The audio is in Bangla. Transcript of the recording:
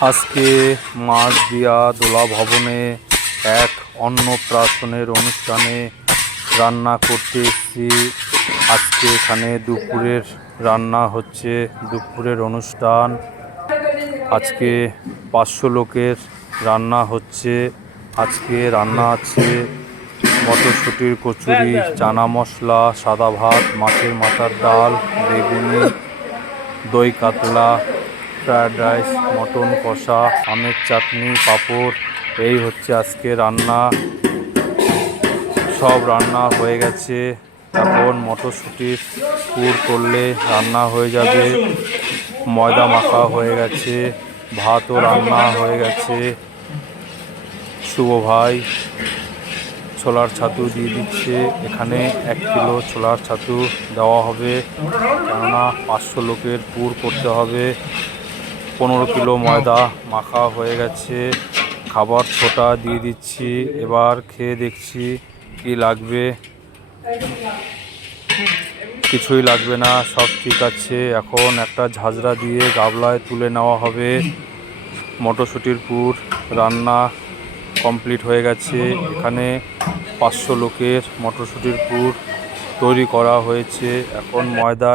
আজকে মাছদিয়া দোলা ভবনে এক অন্নপ্রাশনের অনুষ্ঠানে রান্না করতে এসেছি। আজকে এখানে দুপুরের রান্না হচ্ছে, দুপুরের অনুষ্ঠান। আজকে 500 লোকের রান্না হচ্ছে। আজকে রান্না আছে মটরশুঁটির কচুরি, চানা মশলা, সাদা ভাত, মাছের মাথার ডাল, বেগুনি, দই কাতলা, ফ্রায়েড রাইস, মটন কষা, আমের চাটনি, পাঁপড়। এই হচ্ছে আজকে রান্না। সব রান্না হয়ে গেছে। এখন মটরশুঁটির পুর করলে রান্না হয়ে যাবে। ময়দা মাখা হয়ে গেছে, ভাতও রান্না হয়ে গেছে। শুভ ভাই ছোলার ছাতু দিয়ে দিচ্ছে। এখানে 1 কিলো ছোলার ছাতু দেওয়া হবে, কেননা 500 লোকের পুর করতে হবে। 15 কিলো ময়দা মাখা হয়ে গেছে। খাবার ছোটা দিয়ে দিচ্ছি। এবার খেয়ে দেখছি কি লাগবে। কিছুই লাগবে না, সব ঠিক আছে। এখন একটা ঝাঁঝরা দিয়ে গাবলায় তুলে নেওয়া হবে। মটরশুঁটির পুর রান্না কমপ্লিট হয়ে গেছে। এখানে 500 লোকের মটরশুঁটির পুর তৈরি করা হয়েছে। এখন ময়দায়